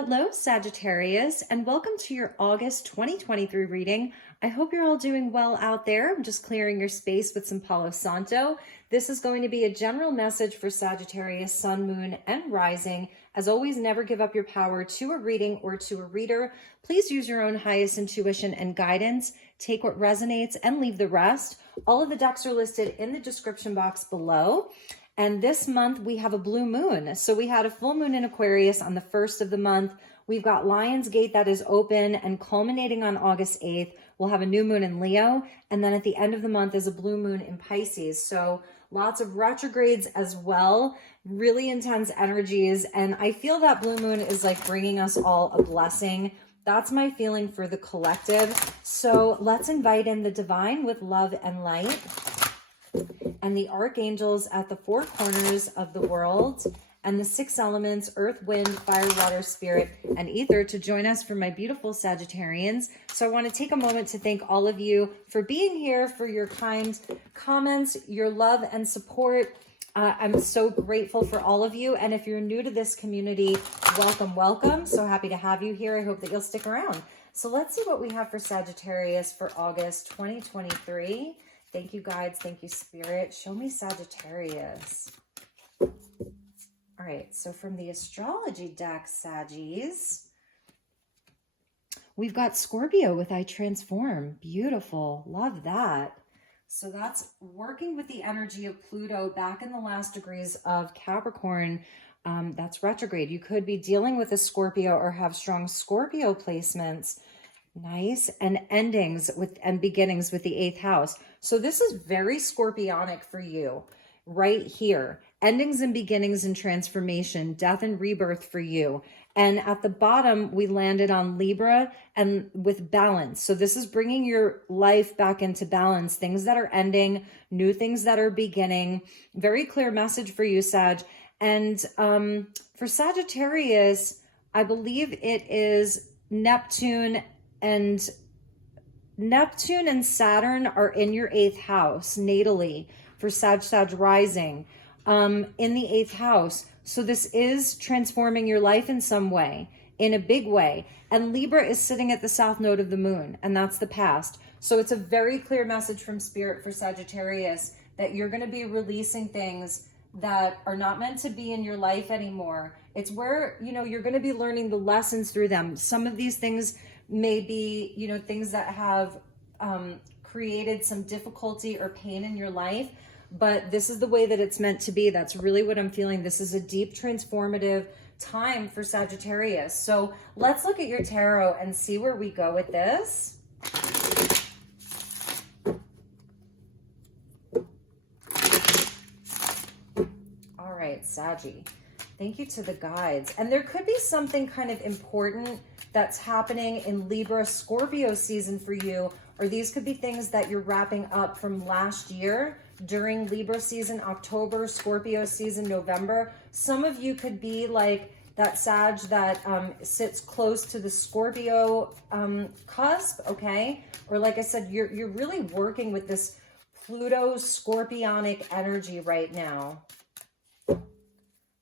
Hello, Sagittarius, and welcome to your August 2023 reading. I hope you're all doing well out there. I'm just clearing your space with some Palo Santo. This is going to be a general message for Sagittarius, Sun, Moon, and Rising. As always, never give up your power to a reading or to a reader. Please use your own highest intuition and guidance. Take what resonates and leave the rest. All of the decks are listed in the description box below. And this month we have a blue moon. So we had a full moon in Aquarius on the 1st of the month. We've got Lion's Gate that is open and culminating on August 8th. We'll have a new moon in Leo. And then at the end of the month is a blue moon in Pisces. So lots of retrogrades as well, really intense energies. And I feel that blue moon is like bringing us all a blessing. That's my feeling for the collective. So let's invite in the divine with love and light, and the archangels at the four corners of the world, and the six elements, earth, wind, fire, water, spirit, and ether, to join us for my beautiful Sagittarians. So I want to take a moment to thank all of you for being here, for your kind comments, your love and support. I'm so grateful for all of you. And if you're new to this community, welcome, welcome. So happy to have you here. I hope that you'll stick around. So let's see what we have for Sagittarius for August 2023. Thank you, guides. Thank you, Spirit. Show me Sagittarius. All right, so from the astrology deck, Saggies, we've got Scorpio with I Transform. Beautiful. Love that. So that's working with the energy of Pluto back in the last degrees of Capricorn. That's retrograde. You could be dealing with a Scorpio or have strong Scorpio placements. Nice. And endings with and beginnings with the 8th house. So this is very scorpionic for you right here. Endings and beginnings and transformation, death and rebirth for you. And at the bottom, we landed on Libra and with balance. So this is bringing your life back into balance. Things that are ending, new things that are beginning. Very clear message for you, Sag. And for Sagittarius, I believe it is Neptune and Saturn are in your 8th house natally for Sag rising in the 8th house. So this is transforming your life in some way, in a big way. And Libra is sitting at the south node of the moon, and that's the past. So it's a very clear message from Spirit for Sagittarius that you're going to be releasing things that are not meant to be in your life anymore. It's where, you're going to be learning the lessons through them. Some of these things may be, things that have created some difficulty or pain in your life, but this is the way that it's meant to be. That's really what I'm feeling. This is a deep transformative time for Sagittarius. So let's look at your tarot and see where we go with this. All right, Saggy. Thank you to the guides. And there could be something kind of important that's happening in Libra Scorpio season for you, or these could be things that you're wrapping up from last year during Libra season, October, Scorpio season, November. Some of you could be like that Sag that sits close to the Scorpio cusp, okay? Or like I said, you're really working with this Pluto scorpionic energy right now.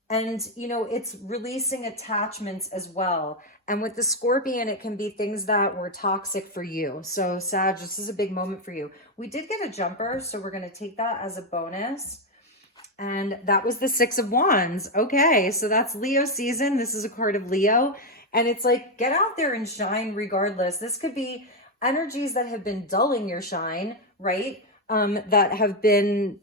And, it's releasing attachments as well. And with the Scorpion, it can be things that were toxic for you. So Sag, this is a big moment for you. We did get a jumper, so we're going to take that as a bonus. And that was the 6 of Wands. Okay, so that's Leo season. This is a card of Leo. And it's like, get out there and shine regardless. This could be energies that have been dulling your shine, right? That have been,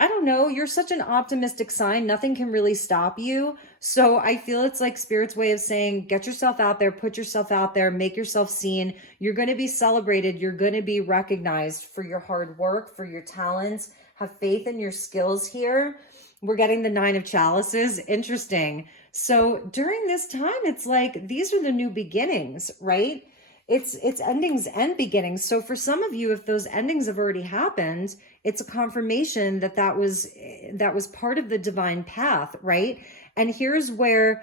I don't know, you're such an optimistic sign. Nothing can really stop you. So I feel it's like Spirit's way of saying, get yourself out there, put yourself out there, make yourself seen. You're going to be celebrated. You're going to be recognized for your hard work, for your talents. Have faith in your skills here. We're getting the 9 of Chalices. Interesting. So during this time, it's like, these are the new beginnings, right? It's endings and beginnings. So for some of you, if those endings have already happened, it's a confirmation that was part of the divine path, right? And here's where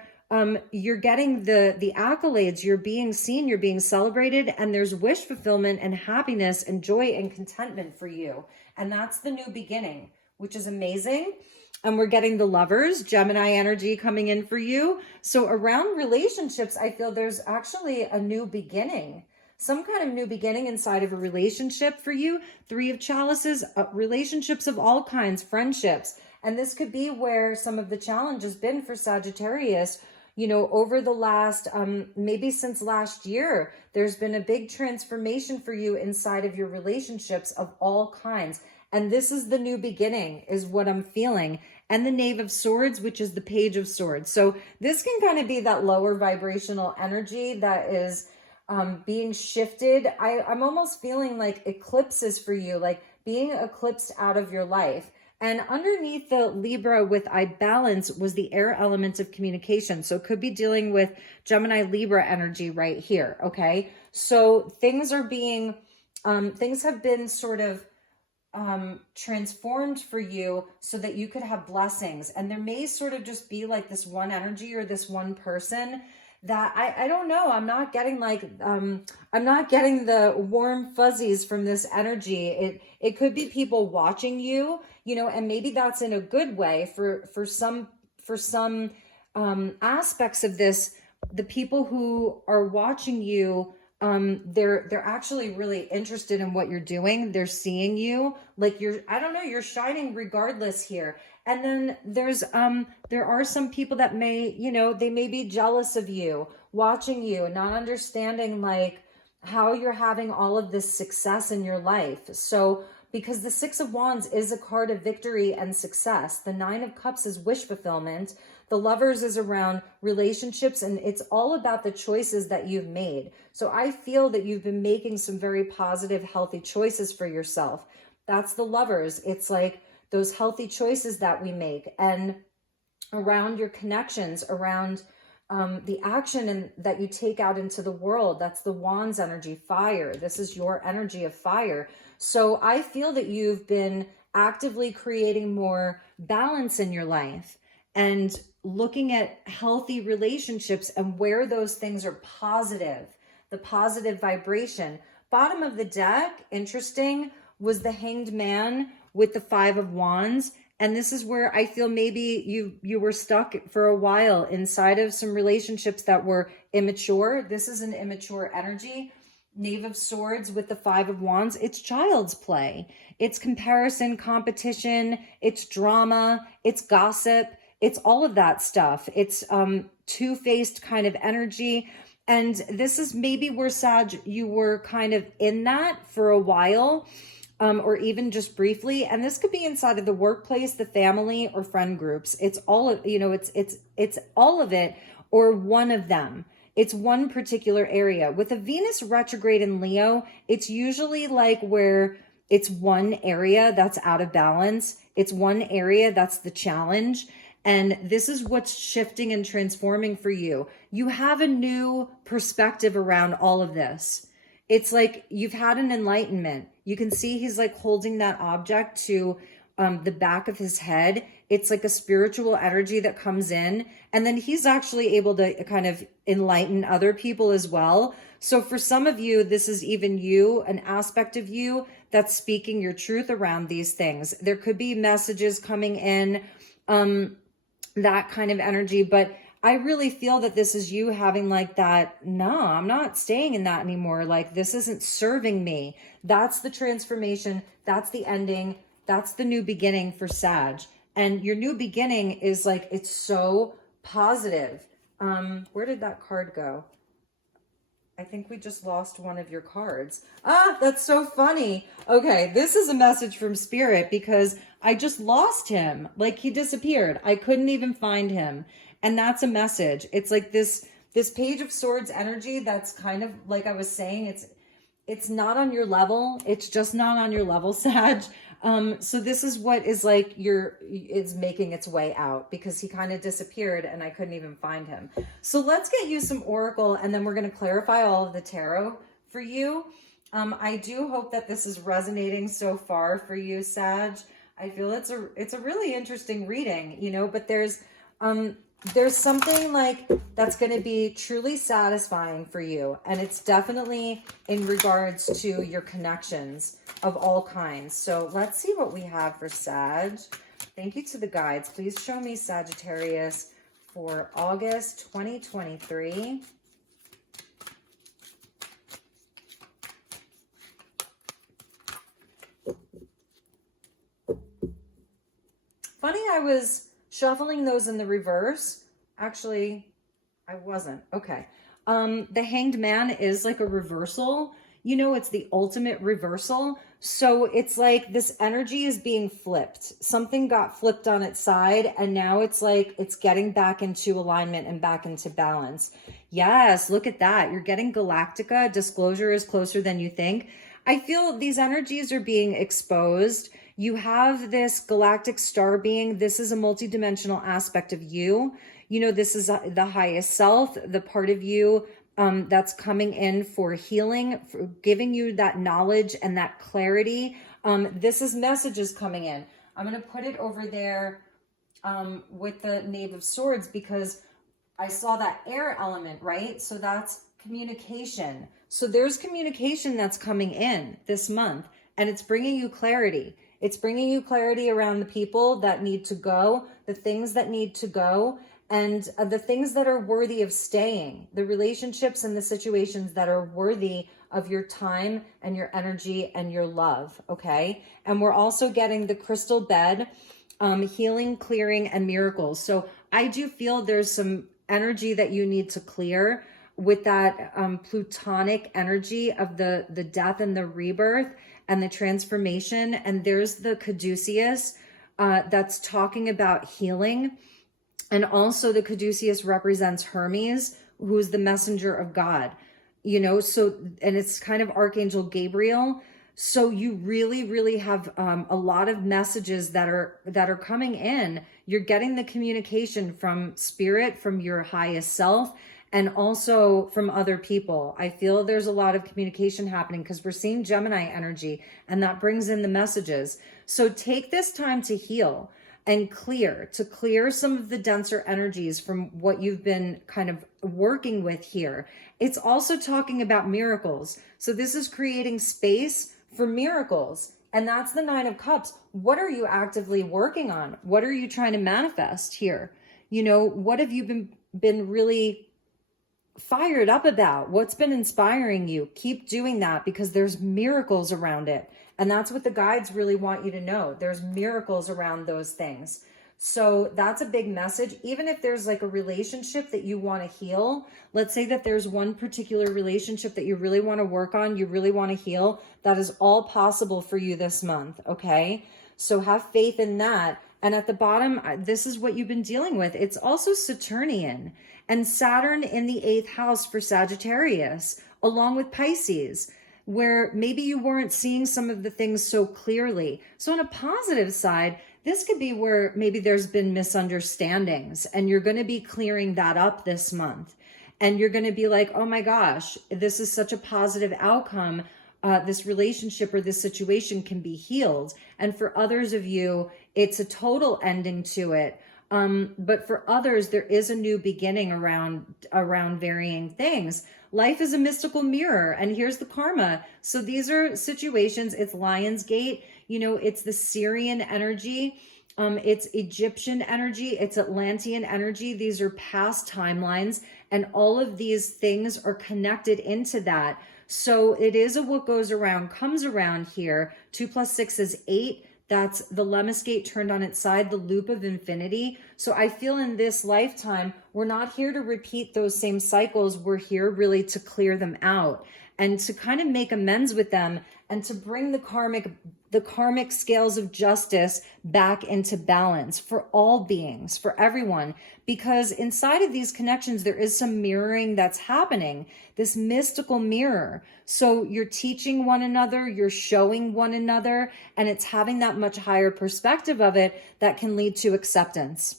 you're getting the accolades, you're being seen, you're being celebrated, and there's wish fulfillment and happiness and joy and contentment for you. And that's the new beginning, which is amazing. And we're getting the Lovers, Gemini energy coming in for you. So around relationships, I feel there's actually a new beginning. Some kind of new beginning inside of a relationship for you. Three of Chalices, relationships of all kinds, friendships. And this could be where some of the challenge has been for Sagittarius. You know, over the last, maybe since last year, there's been a big transformation for you inside of your relationships of all kinds. And this is the new beginning, is what I'm feeling. And the Knave of Swords, which is the Page of Swords. So this can kind of be that lower vibrational energy that is being shifted. I'm almost feeling like eclipses for you, like being eclipsed out of your life. And underneath the Libra with I balance was the air element of communication. So it could be dealing with Gemini Libra energy right here. Okay. So things are being, things have been sort of transformed for you so that you could have blessings. And there may sort of just be like this one energy or this one person that I don't know. I'm not getting like, I'm not getting the warm fuzzies from this energy. It could be people watching you, you know, and maybe that's in a good way for some aspects of this. The people who are watching you, they're actually really interested in what you're doing. They're seeing you like I don't know, you're shining regardless here. And then there are some people that may, you know, they may be jealous of you, watching you and not understanding like how you're having all of this success in your life. So because the Six of Wands is a card of victory and success. The Nine of Cups is wish fulfillment. The Lovers is around relationships, and it's all about the choices that you've made. So I feel that you've been making some very positive, healthy choices for yourself. That's the Lovers. It's like those healthy choices that we make, and around your connections, around the action that you take out into the world. That's the Wands energy, fire. This is your energy of fire. So I feel that you've been actively creating more balance in your life and looking at healthy relationships and where those things are positive, the positive vibration. Bottom of the deck, interesting, was the Hanged Man with the Five of Wands. And this is where I feel maybe you were stuck for a while inside of some relationships that were immature. This is an immature energy. Knave of Swords with the Five of Wands. It's child's play. It's comparison, competition. It's drama. It's gossip. It's all of that stuff. It's two-faced kind of energy. And this is maybe where, Sag, you were kind of in that for a while. Or even just briefly. And this could be inside of the workplace, the family, or friend groups. It's all of, you know, it's all of it or one of them. It's one particular area. With a Venus retrograde in Leo, it's usually like where it's one area that's out of balance. It's one area that's the challenge. And this is what's shifting and transforming for you. You have a new perspective around all of this. It's like you've had an enlightenment. You can see he's like holding that object to the back of his head. It's like a spiritual energy that comes in. And then he's actually able to kind of enlighten other people as well. So for some of you, this is even you, an aspect of you that's speaking your truth around these things. There could be messages coming in, that kind of energy. But I really feel that this is you having like that, no, I'm not staying in that anymore. Like, this isn't serving me. That's the transformation. That's the ending. That's the new beginning for Sag. And your new beginning is like, it's so positive. Where did that card go? I think we just lost one of your cards. Ah, that's so funny. Okay, this is a message from Spirit because I just lost him. Like, he disappeared. I couldn't even find him. And that's a message. It's like this Page of Swords energy that's kind of like I was saying, it's not on your level. It's just not on your level, Sag. So this is what is like it's making its way out because he kind of disappeared and I couldn't even find him. So let's get you some Oracle and then we're going to clarify all of the tarot for you. I do hope that this is resonating so far for you, Sag. I feel it's a really interesting reading, you know, but there's something like that's going to be truly satisfying for you. And it's definitely in regards to your connections of all kinds. So let's see what we have for Sag. Thank you to the guides. Please show me Sagittarius for August 2023. Funny, I was shuffling those in the reverse. Actually, I wasn't. Okay. The Hanged Man is like a reversal. You know, it's the ultimate reversal. So it's like this energy is being flipped. Something got flipped on its side, and now it's like it's getting back into alignment and back into balance. Yes, look at that. You're getting Galactica. Disclosure is closer than you think. I feel these energies are being exposed. You have this galactic star being. This is a multidimensional aspect of you. You know, this is the highest self, the part of you that's coming in for healing, for giving you that knowledge and that clarity. This is messages coming in. I'm going to put it over there with the Knave of Swords because I saw that air element, right? So that's communication. So there's communication that's coming in this month, and it's bringing you clarity. It's bringing you clarity around the people that need to go, the things that need to go, and the things that are worthy of staying, the relationships and the situations that are worthy of your time and your energy and your love, okay? And we're also getting the crystal bed, healing, clearing, and miracles. So I do feel there's some energy that you need to clear with that plutonic energy of the death and the rebirth and the transformation. And there's the caduceus that's talking about healing. And also the caduceus represents Hermes, who's the messenger of God, you know, so, and it's kind of Archangel Gabriel. So you really, really have a lot of messages that are coming in. You're getting the communication from spirit, from your highest self, and also from other people. I feel there's a lot of communication happening because we're seeing Gemini energy, and that brings in the messages. So take this time to heal and clear some of the denser energies from what you've been kind of working with here. It's also talking about miracles. So this is creating space for miracles. And that's the Nine of Cups. What are you actively working on? What are you trying to manifest here? You know, what have you been really fired up about? What's been inspiring you? Keep doing that because there's miracles around it. And that's what the guides really want you to know. There's miracles around those things. So that's a big message. Even if there's like a relationship that you want to heal, let's say that there's one particular relationship that you really want to work on, you really want to heal, that is all possible for you this month, okay? So have faith in that. And at the bottom, this is what you've been dealing with. It's also Saturnian and Saturn in the 8th house for Sagittarius, along with Pisces, where maybe you weren't seeing some of the things so clearly. So on a positive side, this could be where maybe there's been misunderstandings and you're going to be clearing that up this month. And you're going to be like, oh my gosh, this is such a positive outcome. This relationship or this situation can be healed. And for others of you, it's a total ending to it. But for others, there is a new beginning around varying things. Life is a mystical mirror, and here's the karma. So these are situations. It's Lionsgate, you know, it's the Syrian energy. It's Egyptian energy. It's Atlantean energy. These are past timelines, and all of these things are connected into that. So it is a what goes around comes around here. 2 + 6 is 8. That's the Lemnis gate turned on its side, the loop of infinity. So I feel in this lifetime, we're not here to repeat those same cycles. We're here really to clear them out and to kind of make amends with them and to bring the karmic scales of justice back into balance for all beings, for everyone. Because inside of these connections, there is some mirroring that's happening, this mystical mirror. So you're teaching one another, you're showing one another, and it's having that much higher perspective of it that can lead to acceptance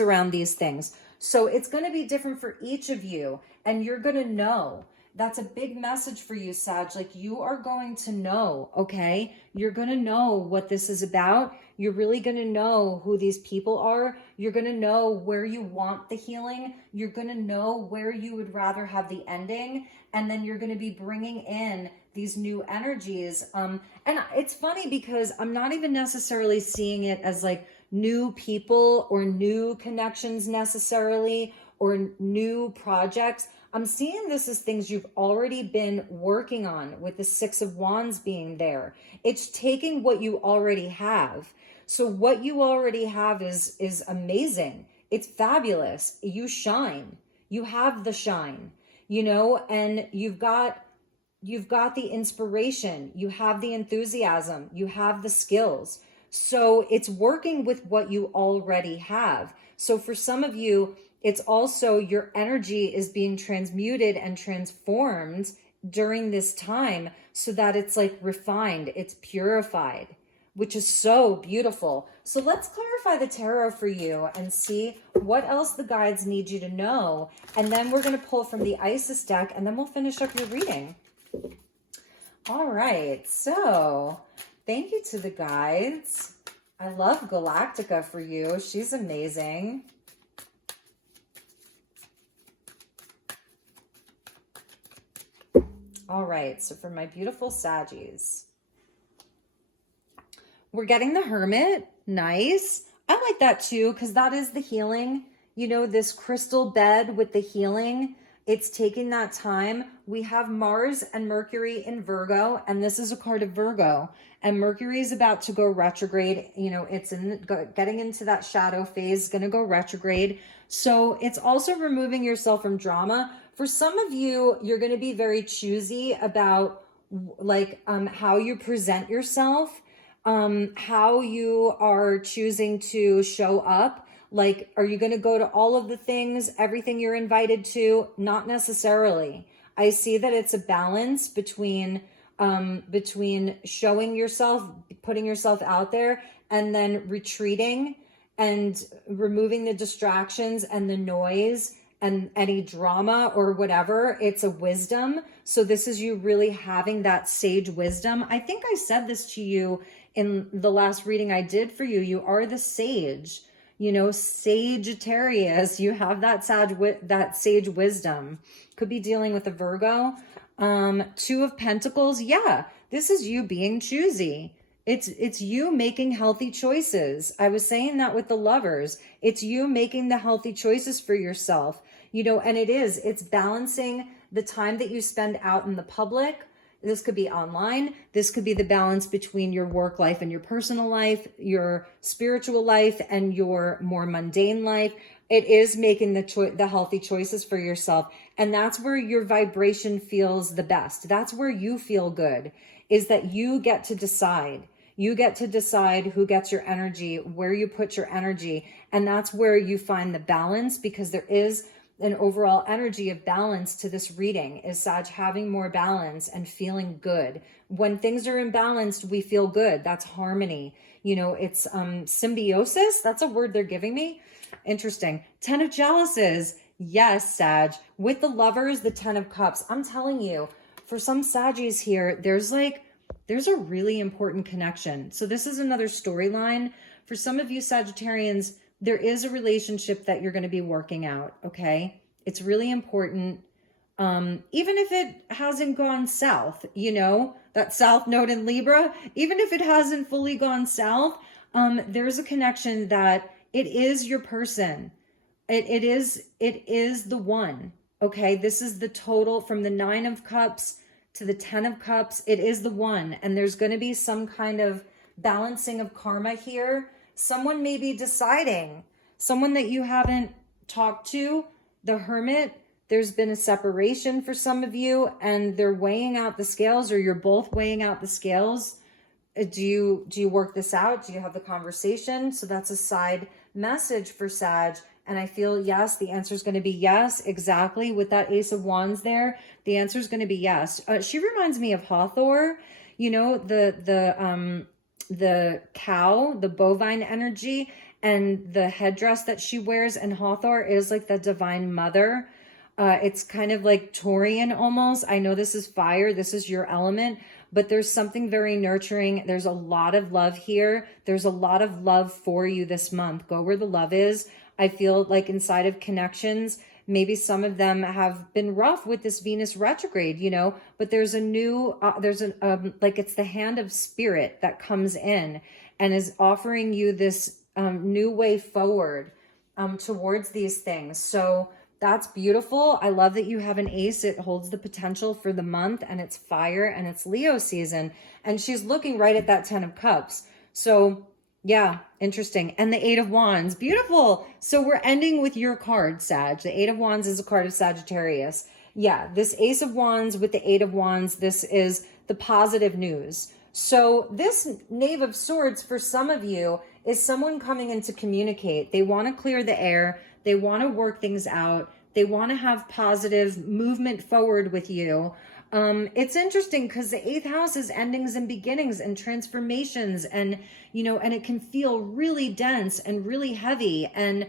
around these things. So it's going to be different for each of you, and you're going to know. That's a big message for you, Sag. Like, you are going to know, okay? You're going to know what this is about. You're really going to know who these people are. You're going to know where you want the healing. You're going to know where you would rather have the ending. And then you're going to be bringing in these new energies. And it's funny because I'm not even necessarily seeing it as like new people or new connections necessarily, or new projects. I'm seeing this as things you've already been working on, with the Six of Wands being there. It's taking what you already have. So what you already have is amazing. It's fabulous. You shine. You have the shine, you know, and you've got the inspiration, you have the enthusiasm, you have the skills. So it's working with what you already have. So for some of you, it's also your energy is being transmuted and transformed during this time so that it's like refined, it's purified, which is so beautiful. So let's clarify the tarot for you and see what else the guides need you to know. And then we're going to pull from the Isis deck, and then we'll finish up your reading. All right, so thank you to the guides. I love Galactica for you. She's amazing. All right, so for my beautiful Saggies, we're getting the Hermit. Nice. I like that too, because that is the healing. You know, this crystal bed with the healing, it's taking that time. We have Mars and Mercury in Virgo, and this is a card of Virgo. And Mercury is about to go retrograde. You know, it's getting into that shadow phase, going to go retrograde. So it's also removing yourself from drama. For some of you, you're going to be very choosy about like how you present yourself, how you are choosing to show up. Like, are you going to go to all of the things, everything you're invited to? Not necessarily. I see that it's a balance between showing yourself, putting yourself out there, and then retreating and removing the distractions and the noise and any drama or whatever. It's a wisdom. So this is you really having that sage wisdom. I think I said this to you in the last reading I did for you. You are the sage, you know, Sagittarius. You have that sage wisdom. Could be dealing with a Virgo. Two of Pentacles. Yeah, this is you being choosy. It's you making healthy choices. I was saying that with the Lovers. It's you making the healthy choices for yourself, you know, and it's balancing the time that you spend out in the public. This could be online. This could be the balance between your work life and your personal life, your spiritual life and your more mundane life. It is making the healthy choices for yourself. And that's where your vibration feels the best. That's where you feel good, is that you get to decide. You get to decide who gets your energy, where you put your energy. And that's where you find the balance, because there is an overall energy of balance to this reading, is Sag having more balance and feeling good. When things are imbalanced, we feel good. That's harmony. You know, it's symbiosis. That's a word they're giving me. Interesting. 10 of Chalices. Yes, Sag. With the Lovers, the 10 of Cups. I'm telling you, for some Saggies here, there's a really important connection. So this is another storyline. For some of you Sagittarians, there is a relationship that you're going to be working out, okay? It's really important. Even if it hasn't gone south, you know, that south node in Libra, even if it hasn't fully gone south, there's a connection that it is your person. It is the one, okay? This is the total from the 9 of Cups to the 10 of Cups. It is the one. And there's going to be some kind of balancing of karma here. Someone may be deciding, someone that you haven't talked to, the Hermit, there's been a separation for some of you and they're weighing out the scales, or you're both weighing out the scales. Do you work this out? Do you have the conversation? So that's a side message for Sag. And I feel, yes, the answer is going to be yes, exactly. With that Ace of Wands there, the answer is going to be yes. She reminds me of Hathor, you know, the cow, the bovine energy, and the headdress that she wears. And Hathor is like the divine mother. It's kind of like Taurian almost. I know this is fire. This is your element. but there's something very nurturing. There's a lot of love here. There's a lot of love for you this month. Go where the love is. I feel like inside of connections, maybe some of them have been rough with this Venus retrograde, you know, but there's a new, like it's the hand of spirit that comes in and is offering you this new way forward towards these things. So that's beautiful. I love that you have an ace. It holds the potential for the month, and it's fire and it's Leo season. And she's looking right at that 10 of cups. So yeah, interesting. And the 8 of Wands, beautiful. So we're ending with your card, Sag. The 8 of Wands is a card of Sagittarius. Yeah, this Ace of Wands with the 8 of Wands, this is the positive news. So this Knave of Swords for some of you is someone coming in to communicate. They want to clear the air. They want to work things out. They want to have positive movement forward with you. It's interesting because the 8th house is endings and beginnings and transformations, and, you know, and it can feel really dense and really heavy. And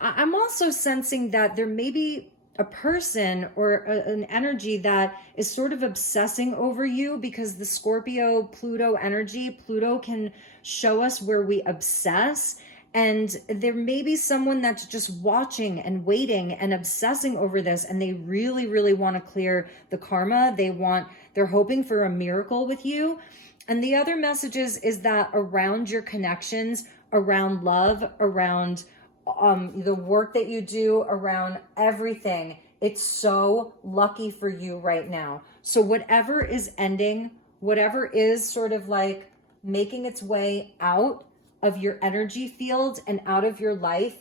I'm also sensing that there may be a person or an energy that is sort of obsessing over you, because the Scorpio Pluto energy, Pluto can show us where we obsess. And there may be someone that's just watching and waiting and obsessing over this, and they really, really want to clear the karma. They're hoping for a miracle with you. And the other messages is that around your connections, around love, around the work that you do, around everything, it's so lucky for you right now. So whatever is ending, whatever is sort of like making its way out of your energy field and out of your life,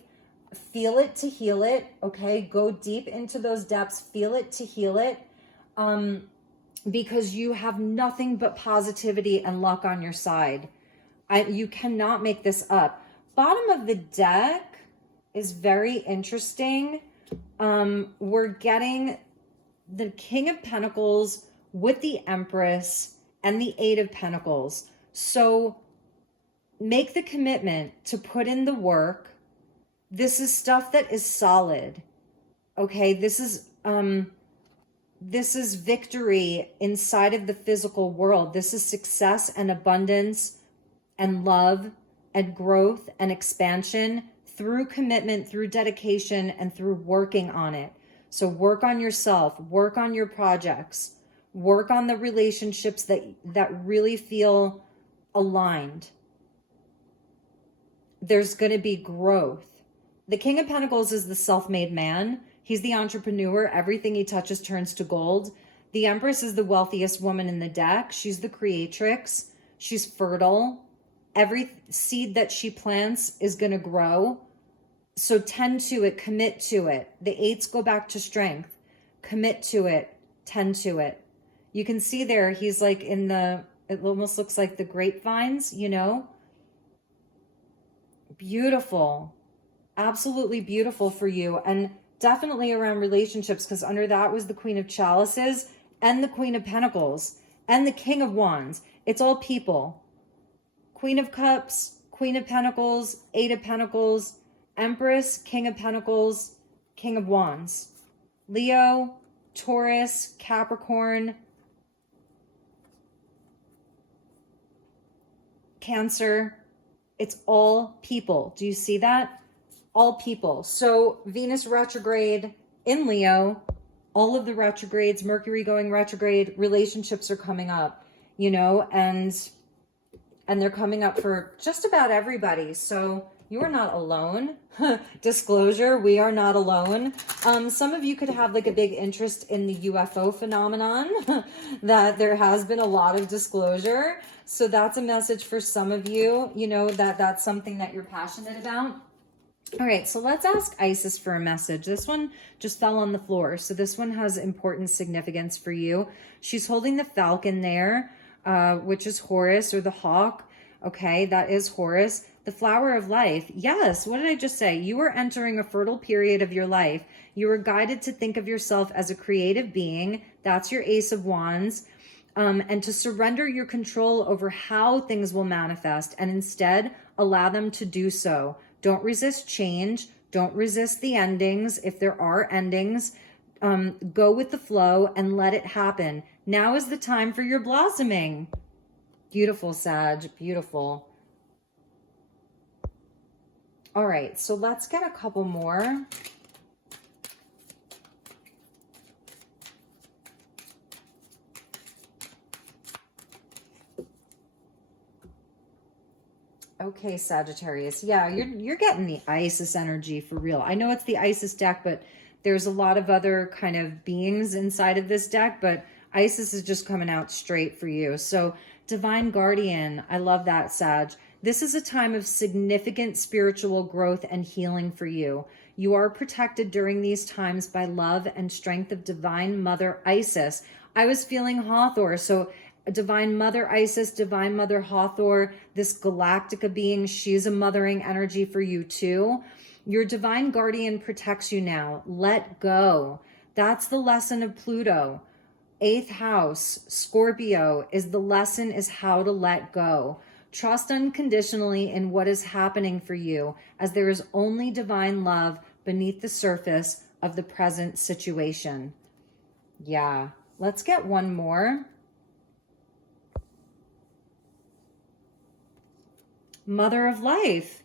feel it to heal it, okay? Go deep into those depths, feel it to heal it, because you have nothing but positivity and luck on your side. You cannot make this up. Bottom of the deck is very interesting. We're getting the King of Pentacles with the Empress and the 8 of Pentacles. So make the commitment to put in the work. This is stuff that is solid. Okay, this is victory inside of the physical world. This is success and abundance and love and growth and expansion through commitment, through dedication, and through working on it. So work on yourself, work on your projects, work on the relationships that really feel aligned. There's going to be growth. The King of Pentacles is the self-made man. He's the entrepreneur. Everything he touches turns to gold. The Empress is the wealthiest woman in the deck. She's the creatrix. She's fertile. Every seed that she plants is going to grow. So tend to it, commit to it. The 8s go back to strength. Commit to it, tend to it. You can see there, he's like it almost looks like the grapevines, you know? Beautiful. Absolutely beautiful for you. And definitely around relationships, because under that was the Queen of Chalices and the Queen of Pentacles and the King of Wands. It's all people. Queen of Cups, Queen of Pentacles, 8 of Pentacles, Empress, King of Pentacles, King of Wands. Leo, Taurus, Capricorn, Cancer. It's all people. Do you see that? All people. So Venus retrograde in Leo, all of the retrogrades, Mercury going retrograde, relationships are coming up, you know, and they're coming up for just about everybody. So you are not alone. Disclosure, we are not alone. Some of you could have like a big interest in the UFO phenomenon, that there has been a lot of disclosure. So that's a message for some of you, you know, that's something that you're passionate about. All right, so let's ask Isis for a message. This one just fell on the floor. So this one has important significance for you. She's holding the falcon there, which is Horus, or the hawk. Okay, that is Horus. The flower of life. Yes, what did I just say? You are entering a fertile period of your life. You are guided to think of yourself as a creative being. That's your Ace of Wands. And to surrender your control over how things will manifest and instead allow them to do so. Don't resist change. Don't resist the endings if there are endings. go with the flow and let it happen. Now is the time for your blossoming. Beautiful, Sag, beautiful. All right, so let's get a couple more. Okay, Sagittarius. Yeah, you're getting the Isis energy for real. I know it's the Isis deck, but there's a lot of other kind of beings inside of this deck, but Isis is just coming out straight for you. So, Divine Guardian, I love that, Sag. This is a time of significant spiritual growth and healing for you. You are protected during these times by love and strength of Divine Mother Isis. I was feeling Hathor, so Divine Mother Isis, Divine Mother Hathor, this Galactica being, she's a mothering energy for you too. Your Divine Guardian protects you now. Let go. That's the lesson of Pluto. 8th house, Scorpio, is the lesson is how to let go. Trust unconditionally in what is happening for you, as there is only divine love beneath the surface of the present situation. Yeah, let's get one more. Mother of Life.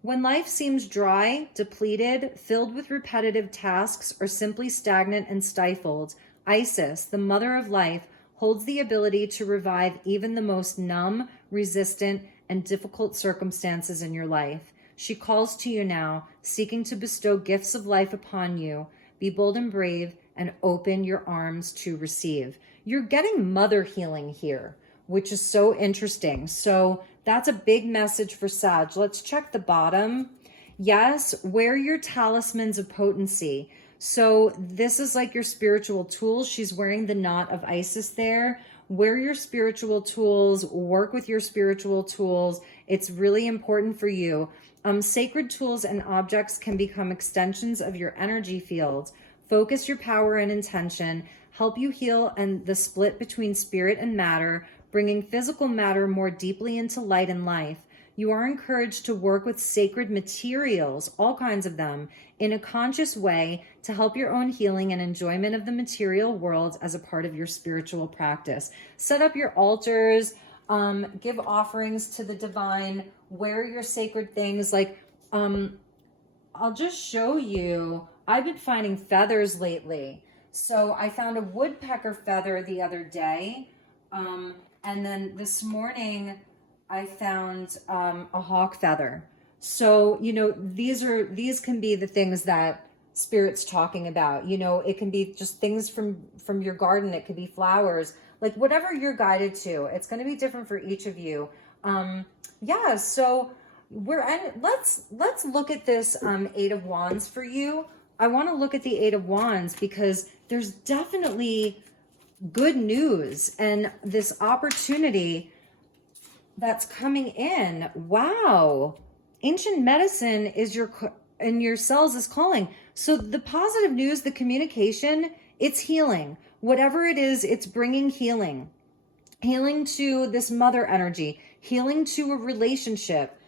When life seems dry, depleted, filled with repetitive tasks, or simply stagnant and stifled, Isis, the Mother of Life, holds the ability to revive even the most numb, resistant, and difficult circumstances in your life. She calls to you now, seeking to bestow gifts of life upon you. Be bold and brave, and open your arms to receive. You're getting mother healing here, which is so interesting. So that's a big message for Sag. Let's check the bottom. Yes, wear your talismans of potency. So this is like your spiritual tools. She's wearing the knot of Isis there. Wear your spiritual tools, work with your spiritual tools. It's really important for you. Sacred tools and objects can become extensions of your energy field. Focus your power and intention, help you heal and the split between spirit and matter, bringing physical matter more deeply into light and life. You are encouraged to work with sacred materials, all kinds of them, in a conscious way to help your own healing and enjoyment of the material world as a part of your spiritual practice. Set up your altars, give offerings to the divine, wear your sacred things. Like, I'll just show you, I've been finding feathers lately. So I found a woodpecker feather the other day. And then this morning I found a hawk feather. So, you know, these can be the things that Spirit's talking about. You know, it can be just things from your garden. It could be flowers, like whatever you're guided to. It's going to be different for each of you. Yeah. So let's look at this 8 of Wands for you. I want to look at the 8 of Wands because there's definitely good news and this opportunity that's coming in. Wow. Ancient medicine is your cells is calling. So the positive news, the communication, it's healing. Whatever it is, it's bringing healing. Healing to this mother energy, healing to a relationship.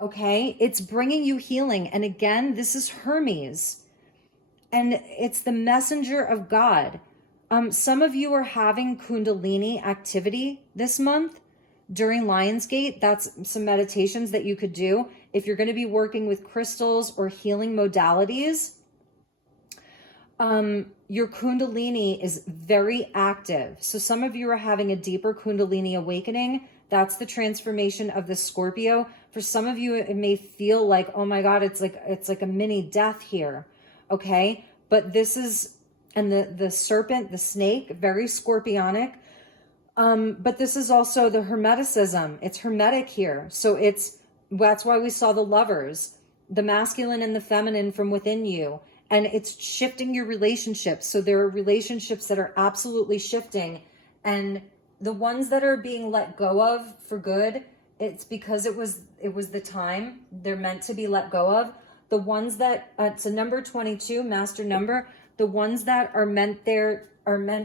Okay? It's bringing you healing. And again, this is Hermes. And it's the messenger of God. Some of you are having Kundalini activity this month during Lionsgate. That's some meditations that you could do. If you're going to be working with crystals or healing modalities, your Kundalini is very active. So some of you are having a deeper Kundalini awakening. That's the transformation of the Scorpio. For some of you, it may feel like, oh my God, it's like a mini death here. Okay. But this is, and the serpent, the snake, very scorpionic. But this is also the hermeticism. It's hermetic here. So that's why we saw the lovers, the masculine and the feminine from within you. And it's shifting your relationships. So there are relationships that are absolutely shifting. And the ones that are being let go of for good, it's because it was the time they're meant to be let go of. The ones that, it's a number 22, master number. The ones that are meant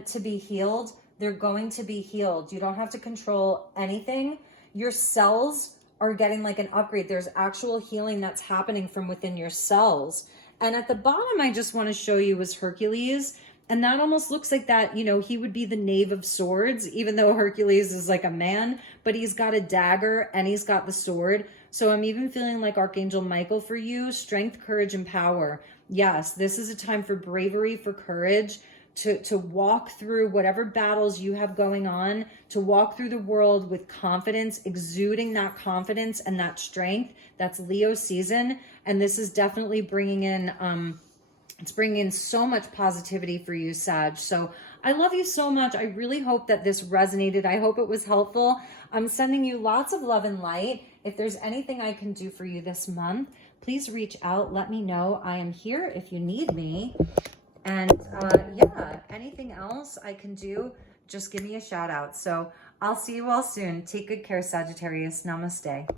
to be healed, they're going to be healed. You don't have to control anything. Your cells are getting like an upgrade. There's actual healing that's happening from within your cells. And at the bottom, I just want to show you is Hercules. And that almost looks like that, you know, he would be the Knave of Swords, even though Hercules is like a man, but he's got a dagger and he's got the sword. So I'm even feeling like Archangel Michael for you, strength, courage, and power. Yes, this is a time for bravery, for courage, to walk through whatever battles you have going on, to walk through the world with confidence, exuding that confidence and that strength. That's Leo season. And this is definitely bringing in, it's bringing in so much positivity for you, Sag. So I love you so much. I really hope that this resonated. I hope it was helpful. I'm sending you lots of love and light. If there's anything I can do for you this month, please reach out. Let me know. I am here if you need me. And yeah, anything else I can do, just give me a shout out. So I'll see you all soon. Take good care, Sagittarius. Namaste.